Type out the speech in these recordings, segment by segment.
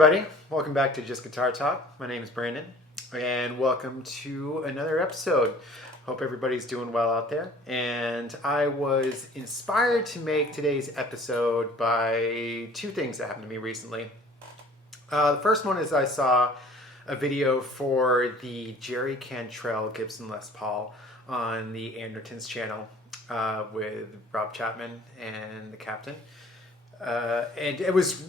everybody, welcome back to Just Guitar Talk. My name is Brandon and welcome to another episode. Hope everybody's doing well out there. And I was inspired to make today's episode by two things that happened to me recently. The first one is I saw a video for the Jerry Cantrell Gibson Les Paul on the Andertons channel with Rob Chapman and the Captain. And it was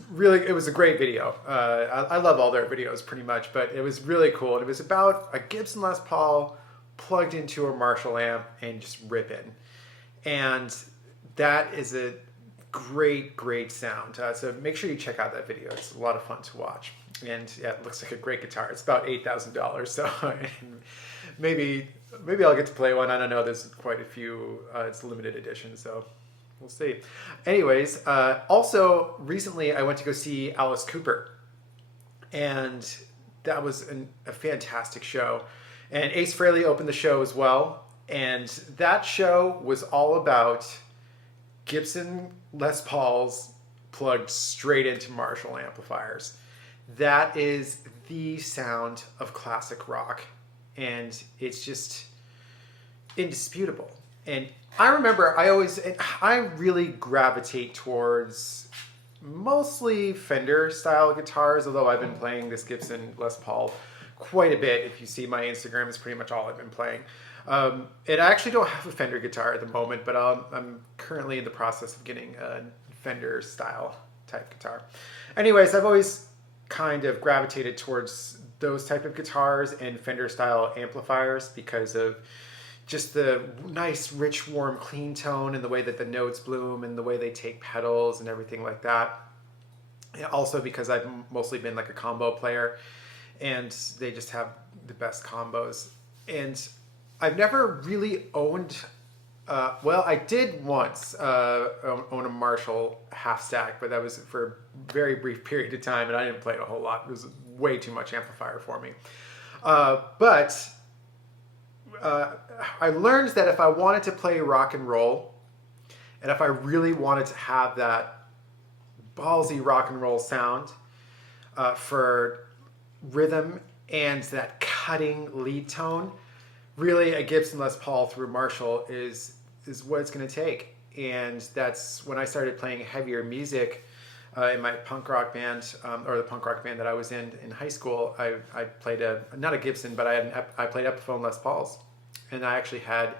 a great video. I love all their videos pretty much, but it was really cool. It was about a Gibson Les Paul plugged into a Marshall amp and just ripping. And that is a great sound. So make sure you check out that video. It's a lot of fun to watch. And yeah, it looks like a great guitar. It's about $8,000. So maybe I'll get to play one. I don't know. There's quite a few. It's a limited edition, so we'll see. Anyways, also recently I went to go see Alice Cooper, and that was a fantastic show. And Ace Frehley opened the show as well, and that show was all about Gibson Les Pauls plugged straight into Marshall amplifiers. That is the sound of classic rock, and it's just indisputable. And I remember I really gravitate towards mostly Fender style guitars, although I've been playing this Gibson Les Paul quite a bit. If you see my Instagram, it's pretty much all I've been playing. And I actually don't have a Fender guitar at the moment, but I'm currently in the process of getting a Fender style type guitar. Anyways, I've always kind of gravitated towards those type of guitars and Fender style amplifiers because of just the nice, rich, warm, clean tone and the way that the notes bloom and the way they take pedals and everything like that. And also because I've mostly been like a combo player, and they just have the best combos. And I've never really owned, well, I did once own a Marshall half stack, but that was for a very brief period of time, and I didn't play it a whole lot. It was way too much amplifier for me. But I learned that if I wanted to play rock and roll, and if I really wanted to have that ballsy rock and roll sound for rhythm and that cutting lead tone, really a Gibson Les Paul through Marshall is what it's going to take. And that's when I started playing heavier music in my punk rock band, or the punk rock band that I was in high school. I played not a Gibson, but I played Epiphone Les Pauls. And I actually had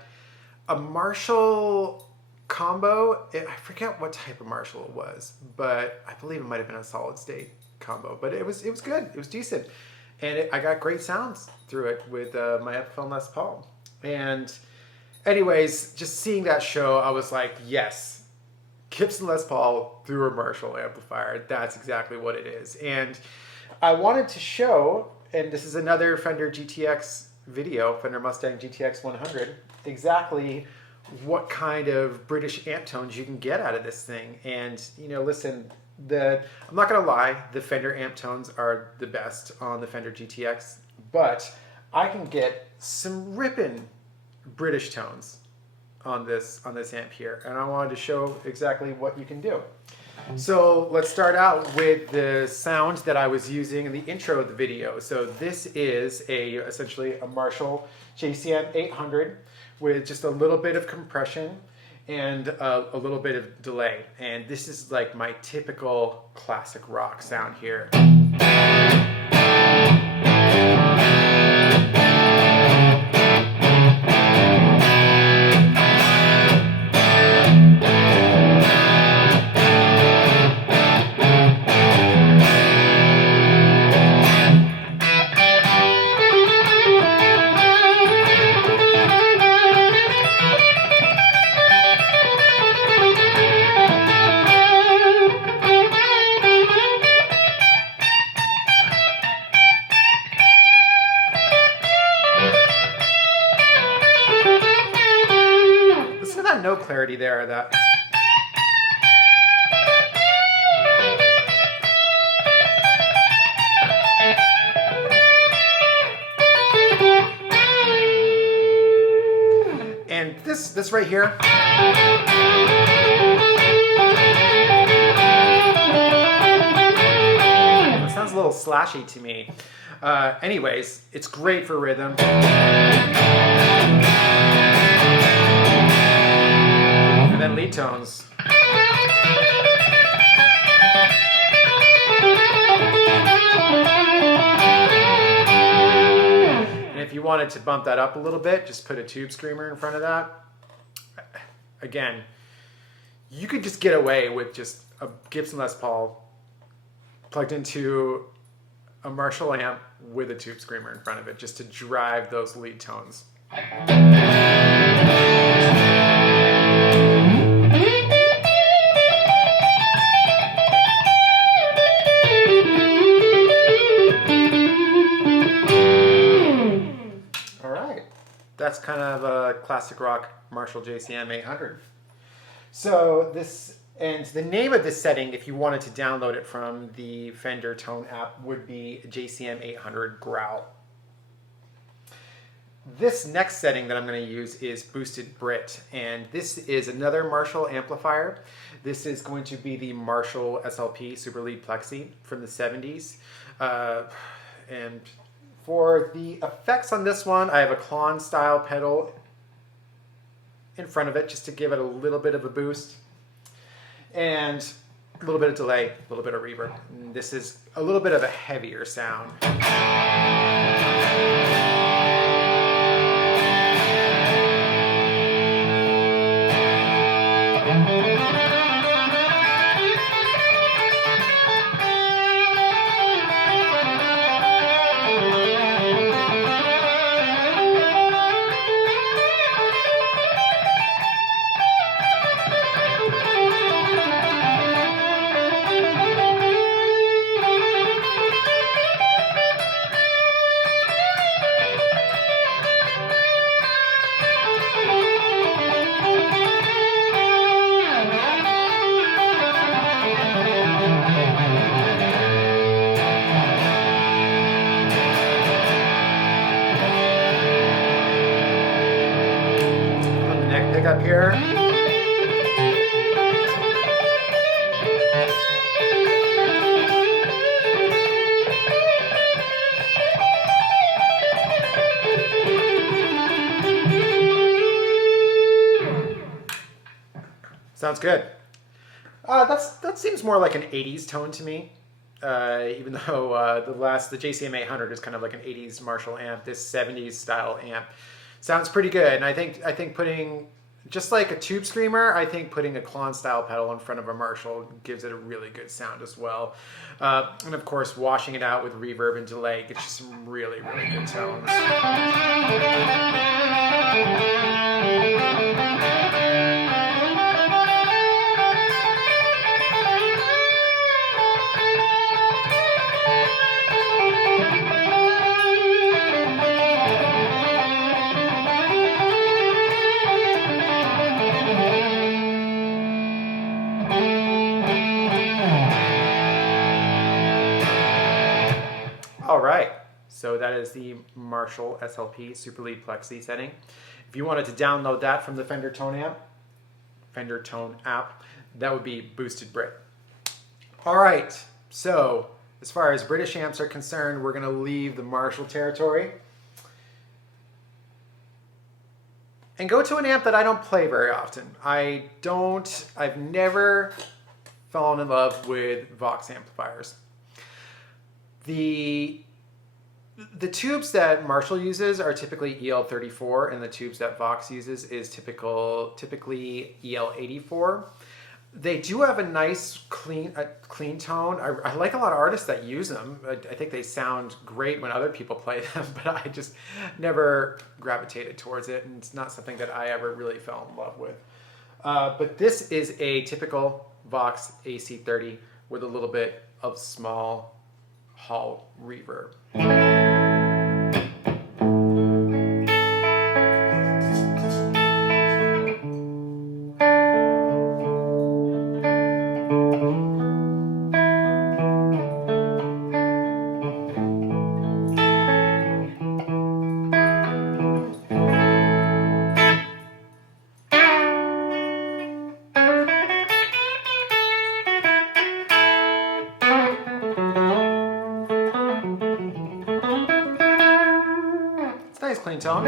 a Marshall combo. I forget what type of Marshall it was, but I believe it might have been a solid state combo. But it was good. It was decent. And I got great sounds through it with my Epiphone Les Paul. And anyways, just seeing that show, I was like, yes, Gibson Les Paul through a Marshall amplifier. That's exactly what it is. And I wanted to show, and this is another Fender GTX video, Fender Mustang GTX100, exactly what kind of British amp tones you can get out of this thing. And, you know, listen, I'm not going to lie, the Fender amp tones are the best on the Fender GTX, but I can get some ripping British tones on this amp here, and I wanted to show exactly what you can do. So let's start out with the sound that I was using in the intro of the video. So this is essentially a Marshall JCM 800 with just a little bit of compression and a little bit of delay. And this is like my typical classic rock sound here. No clarity there. That and this right here. little slashy to me. Anyways, it's great for rhythm. And then lead tones. And if you wanted to bump that up a little bit, just put a tube screamer in front of that. Again, you could just get away with just a Gibson Les Paul plugged into a Marshall amp with a tube screamer in front of it, just to drive those lead tones. All right, that's kind of a classic rock Marshall JCM 800. So and the name of this setting, if you wanted to download it from the Fender Tone app, would be JCM 800 Growl. This next setting that I'm going to use is Boosted Brit, and this is another Marshall amplifier. This is going to be the Marshall SLP Super Lead Plexi from the 70s. And for the effects on this one, I have a Klon style pedal in front of it just to give it a little bit of a boost. And a little bit of delay, a little bit of reverb. And this is a little bit of a heavier sound. Up here. Sounds good. That seems more like an 80s tone to me. Even though the JCM 800 is kind of like an 80s Marshall amp, this 70s style amp sounds pretty good. And I think putting, just like a tube screamer, I think putting a Klon style pedal in front of a Marshall gives it a really good sound as well. And of course, washing it out with reverb and delay gets you some really, really good tones. All right, so that is the Marshall SLP Super Lead Plexi setting. If you wanted to download that from the Fender Tone app, that would be Boosted Brit. All right, so as far as British amps are concerned, we're gonna leave the Marshall territory and go to an amp that I don't play very often. I've never fallen in love with Vox amplifiers. The tubes that Marshall uses are typically EL34, and the tubes that Vox uses is typically EL84. They do have a nice clean tone. I like a lot of artists that use them. I think they sound great when other people play them, but I just never gravitated towards it, and it's not something that I ever really fell in love with. But this is a typical Vox AC30 with a little bit of small hall reverb. nice clean tone.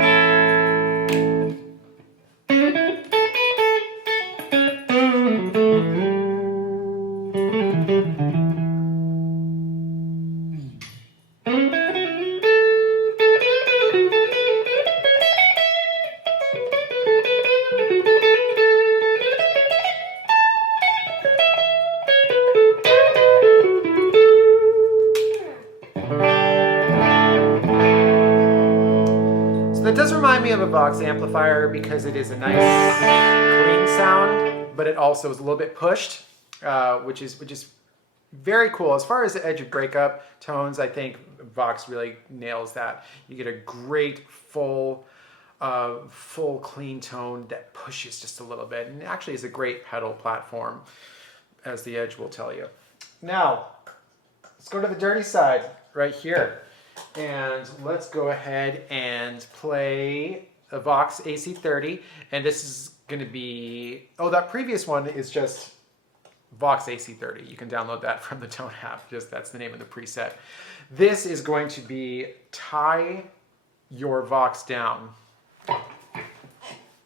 That does remind me of a Vox amplifier because it is a nice clean sound, but it also is a little bit pushed, which is very cool. As far as the edge of breakup tones, I think Vox really nails that. You get a great full clean tone that pushes just a little bit, and actually is a great pedal platform, as the Edge will tell you. Now, let's go to the dirty side right here. And let's go ahead and play a Vox AC30. And this is going to be, oh, that previous one is just Vox AC30. You can download that from the Tone app. Just that's the name of the preset. This is going to be Tie Your Vox Down.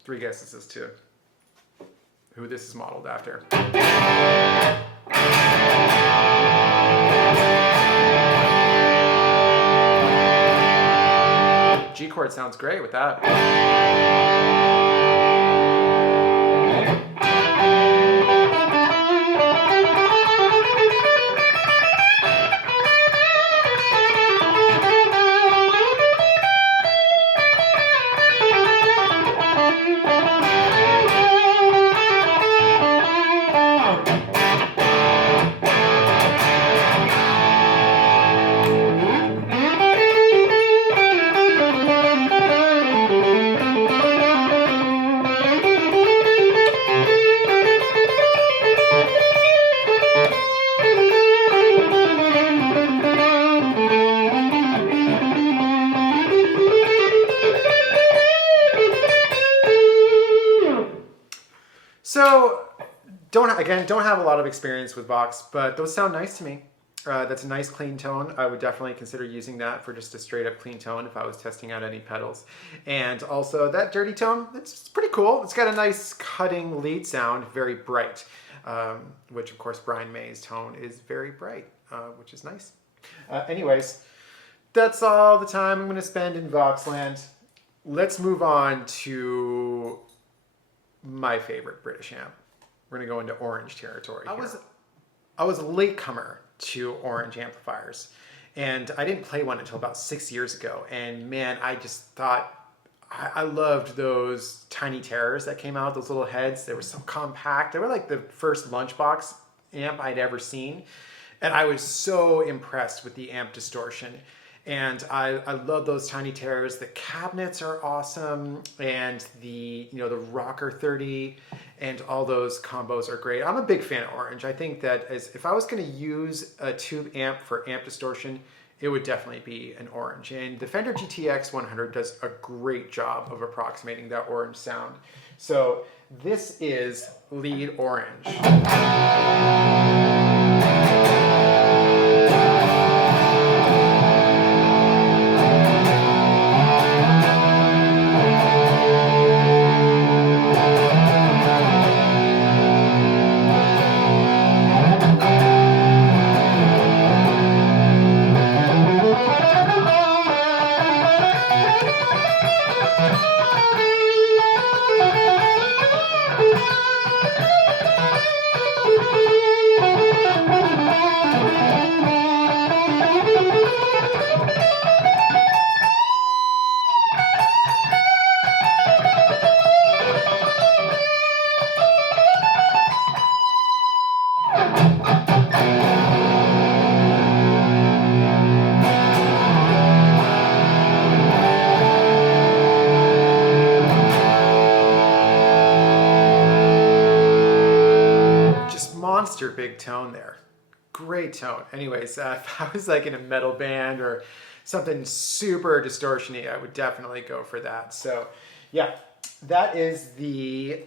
3 guesses as to who this is modeled after. G chord sounds great with that. So, don't have a lot of experience with Vox, but those sound nice to me. That's a nice clean tone. I would definitely consider using that for just a straight up clean tone if I was testing out any pedals. And also that dirty tone, it's pretty cool. It's got a nice cutting lead sound, very bright, which of course Brian May's tone is very bright, which is nice. Anyways, that's all the time I'm going to spend in Voxland. Let's move on to my favorite British amp. We're gonna go into orange territory here. I was a latecomer to orange amplifiers, and I didn't play one until about 6 years ago. And man, I just thought I loved those tiny terrors that came out, those little heads. They were so compact. They were like the first lunchbox amp I'd ever seen, and I was so impressed with the amp distortion. And I love those tiny terrors. The cabinets are awesome, and the rocker 30 and all those combos are great. I'm a big fan of orange. I think that if I was going to use a tube amp for amp distortion, it would definitely be an orange. And the Fender GTX100 does a great job of approximating that orange sound. So this is lead orange. Monster big tone there. Great tone. Anyways, if I was like in a metal band or something super distortion-y, I would definitely go for that. So yeah, that is the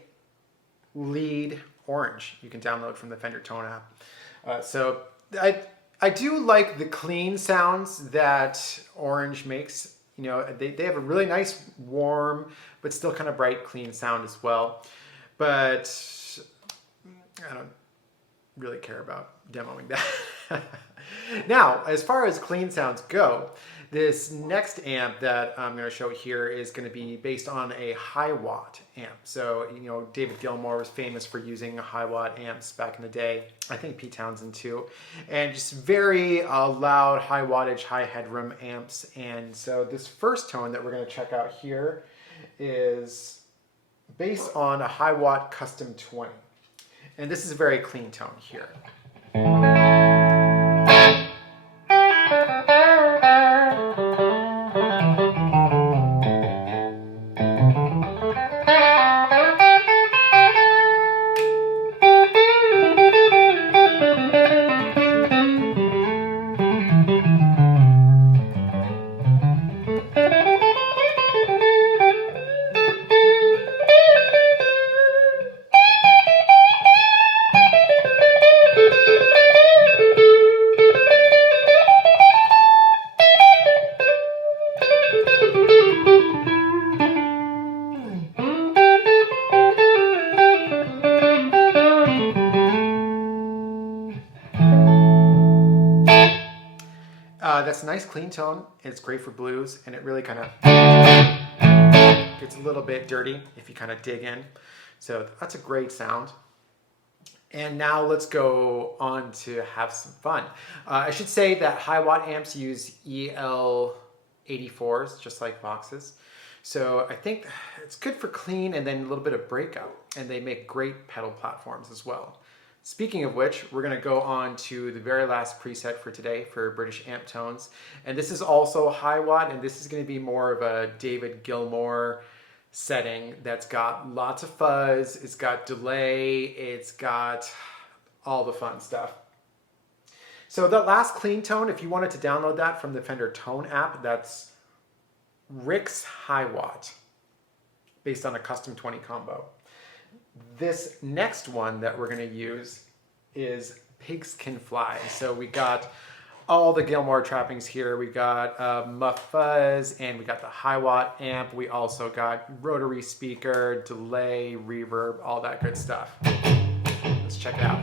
lead orange you can download from the Fender Tone app. So I do like the clean sounds that orange makes You know, they have a really nice, warm, but still kind of bright, clean sound as well. But I don't really care about demoing that. Now, as far as clean sounds go, this next amp that I'm going to show here is going to be based on a high watt amp. So, you know, David Gilmour was famous for using high watt amps back in the day. I think Pete Townsend too. And just very loud, high wattage, high headroom amps. And so this first tone that we're going to check out here is based on a high watt custom 20. And this is a very clean tone here. That's a nice clean tone. It's great for blues, and it really kind of gets a little bit dirty if you kind of dig in. So that's a great sound. And now let's go on to have some fun. I should say that high watt amps use EL84s, just like Voxes. So I think it's good for clean and then a little bit of breakout. And they make great pedal platforms as well. Speaking of which, we're going to go on to the very last preset for today for British amp tones. And this is also high watt, and this is going to be more of a David Gilmour setting that's got lots of fuzz, it's got delay, it's got all the fun stuff. So the last clean tone, if you wanted to download that from the Fender Tone app, that's Rick's High Watt, based on a custom 20 combo. This next one that we're going to use is Pigs Can Fly. So we got all the Gilmour trappings here. We got muff fuzz, and we got the high watt amp. We also got rotary speaker, delay, reverb, all that good stuff. Let's check it out.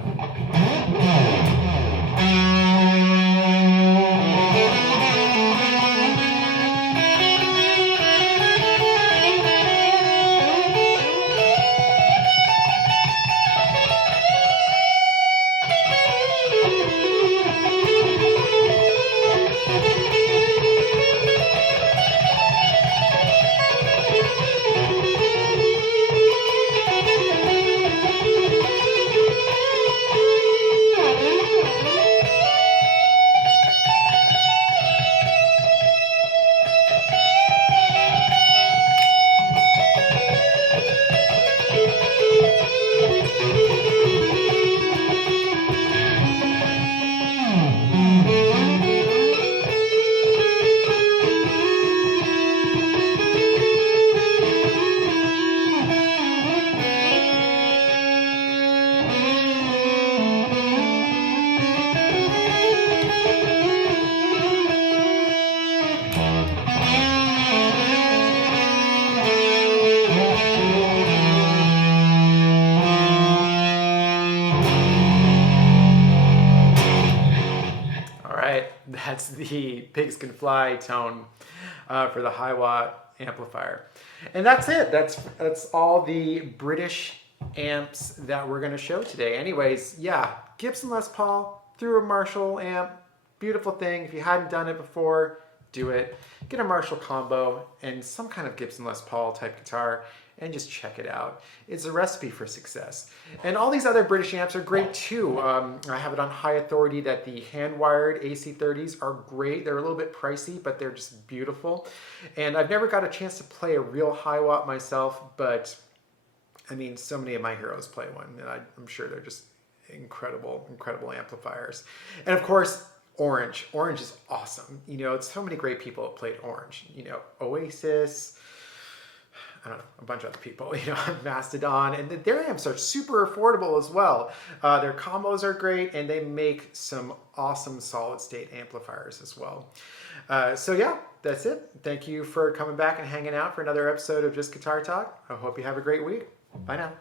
That's the Pigs Can Fly tone for the high watt amplifier. And that's it. That's all the British amps that we're going to show today. Anyways, yeah, Gibson Les Paul through a Marshall amp. Beautiful thing. If you hadn't done it before, do it. Get a Marshall combo and some kind of Gibson Les Paul type guitar and just check it out. It's a recipe for success. And all these other British amps are great too. I have it on high authority that the hand-wired AC30s are great. They're a little bit pricey, but they're just beautiful. And I've never got a chance to play a real high watt myself, but I mean, so many of my heroes play one, and I'm sure they're just incredible, incredible amplifiers. And of course, Orange. Orange is awesome. You know, it's so many great people have played Orange. You know, Oasis. I don't know, a bunch of other people, Mastodon, and their amps are super affordable as well. Their combos are great, and they make some awesome solid state amplifiers as well. So yeah, that's it. Thank you for coming back and hanging out for another episode of Just Guitar Talk. I hope you have a great week. Bye now.